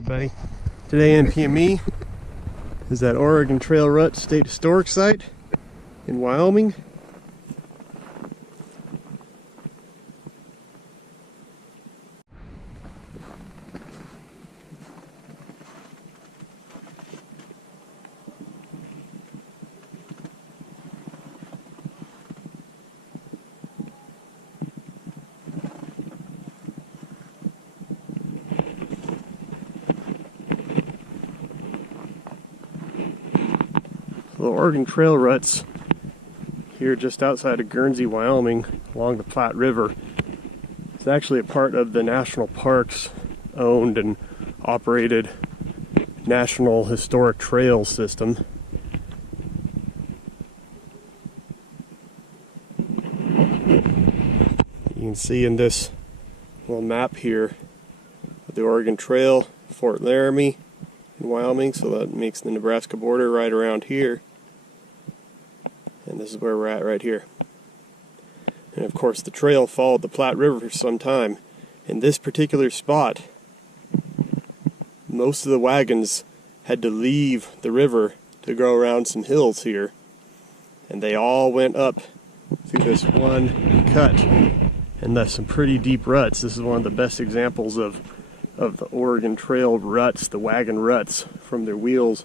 Everybody, today NP&ME is at Oregon Trail Ruts State Historic Site in Wyoming. The Oregon Trail Ruts here just outside of Guernsey, Wyoming, along the Platte River. It's actually a part of the National Parks owned and operated National Historic Trail System. You can see in this little map here the Oregon Trail, Fort Laramie in Wyoming, so that makes the Nebraska border right around here. And this is where we're at right here. And of course the trail followed the Platte River for some time. In this particular spot, most of the wagons had to leave the river to go around some hills here. And they all went up through this one cut and left some pretty deep ruts. This is one of the best examples of the Oregon Trail ruts, the wagon ruts from their wheels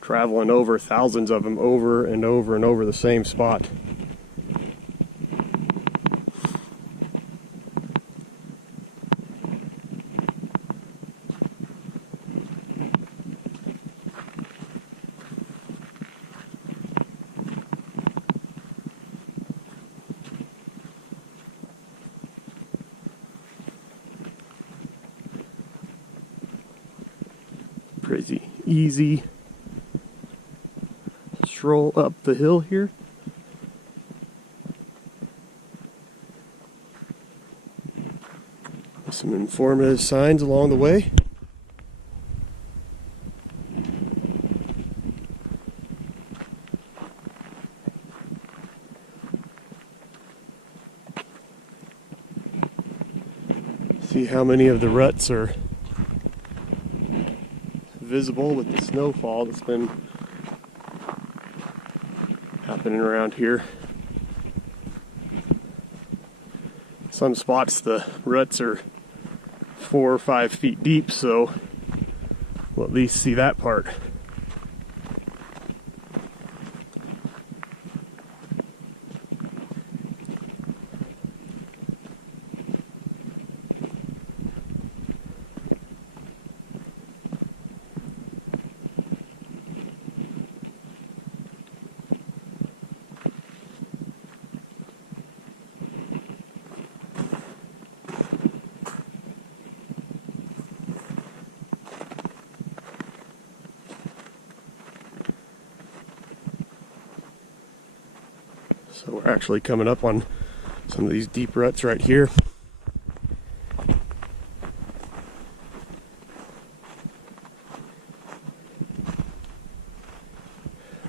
traveling over, thousands of them, over and over and over the same spot. Pretty easy stroll up the hill here. Some informative signs along the way. See how many of the ruts are visible with the snowfall that's been happening around here. Some spots the ruts are 4 or 5 feet deep, so we'll at least see that part. So we're actually coming up on some of these deep ruts right here.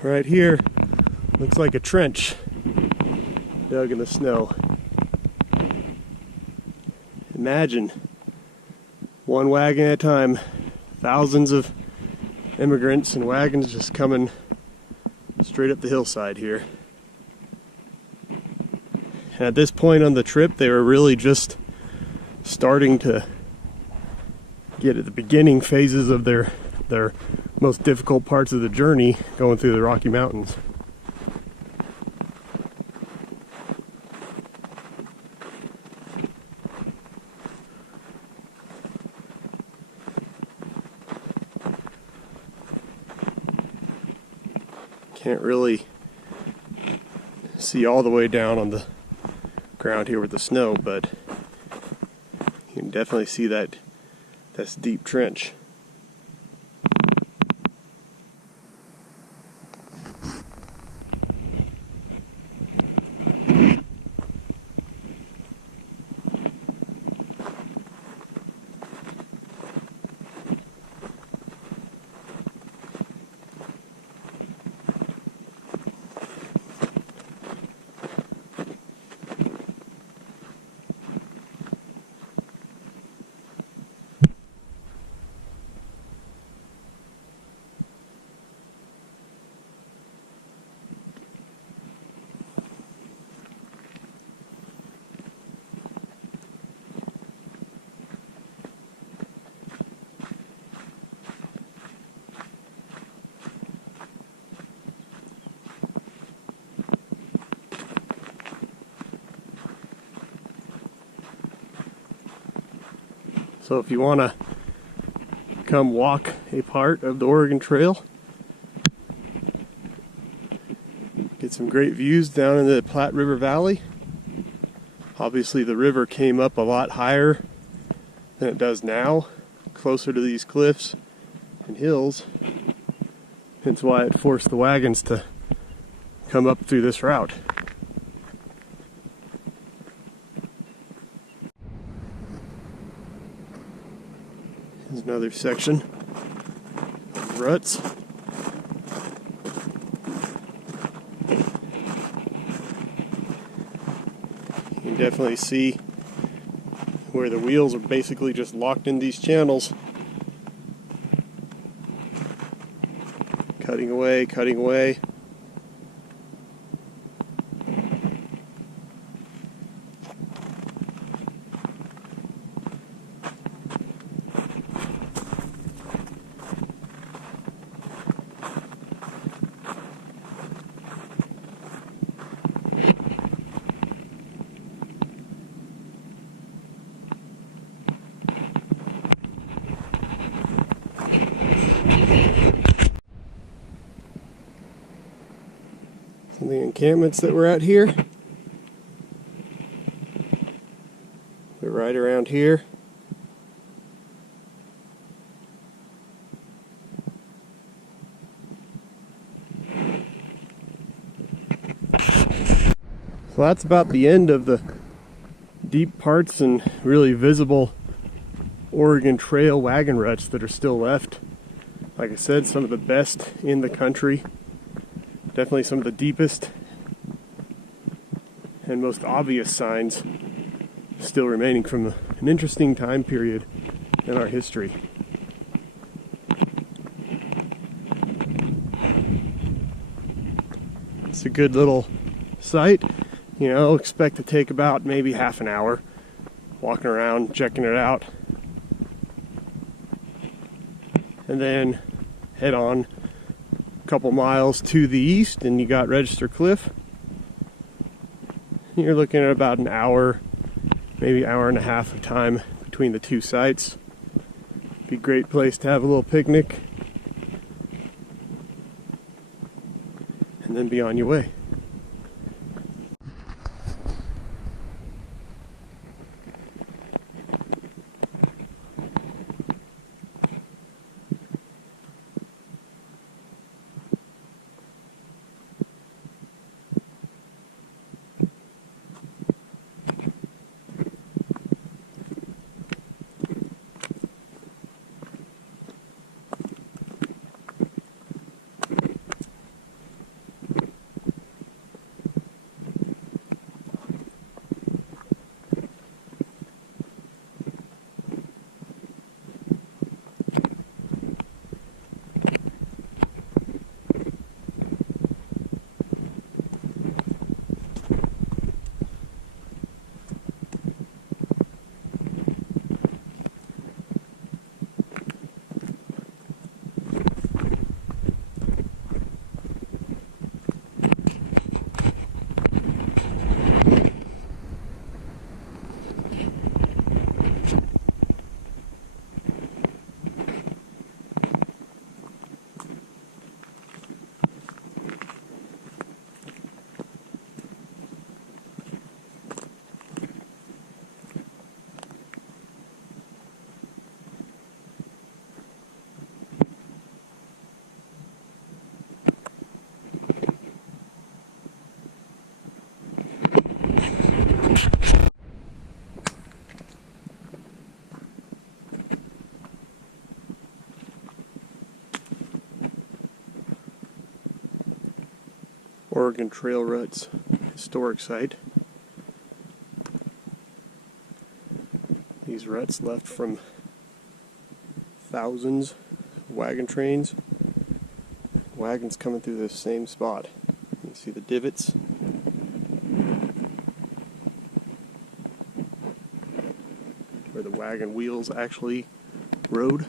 Right here looks like a trench dug in the snow. Imagine, one wagon at a time, thousands of immigrants and wagons just coming straight up the hillside here. At this point on the trip, they were really just starting to get at the beginning phases of their most difficult parts of the journey, going through the Rocky Mountains. Can't really see all the way down on the ground here with the snow, but you can definitely see that's deep trench. So if you want to come walk a part of the Oregon Trail, get some great views down in the Platte River Valley. Obviously the river came up a lot higher than it does now, closer to these cliffs and hills. Hence why it forced the wagons to come up through this route. Here's another section of ruts. You can definitely see where the wheels are basically just locked in these channels. Cutting away, cutting away. Some of the encampments that we're at here. We're right around here. So that's about the end of the deep parts and really visible Oregon Trail wagon ruts that are still left. Like I said, some of the best in the country. Definitely some of the deepest and most obvious signs still remaining from an interesting time period in our history. It's a good little site. You know, expect to take about maybe half an hour walking around, checking it out. And then head on a couple miles to the east and you got Register Cliff. You're looking at about an hour, maybe hour and a half of time between the two sites. Be a great place to have a little picnic and then be on your way. Oregon Trail Ruts historic site. These ruts left from thousands of wagon trains. Wagons coming through this same spot. You can see the divots. Where the wagon wheels actually rode.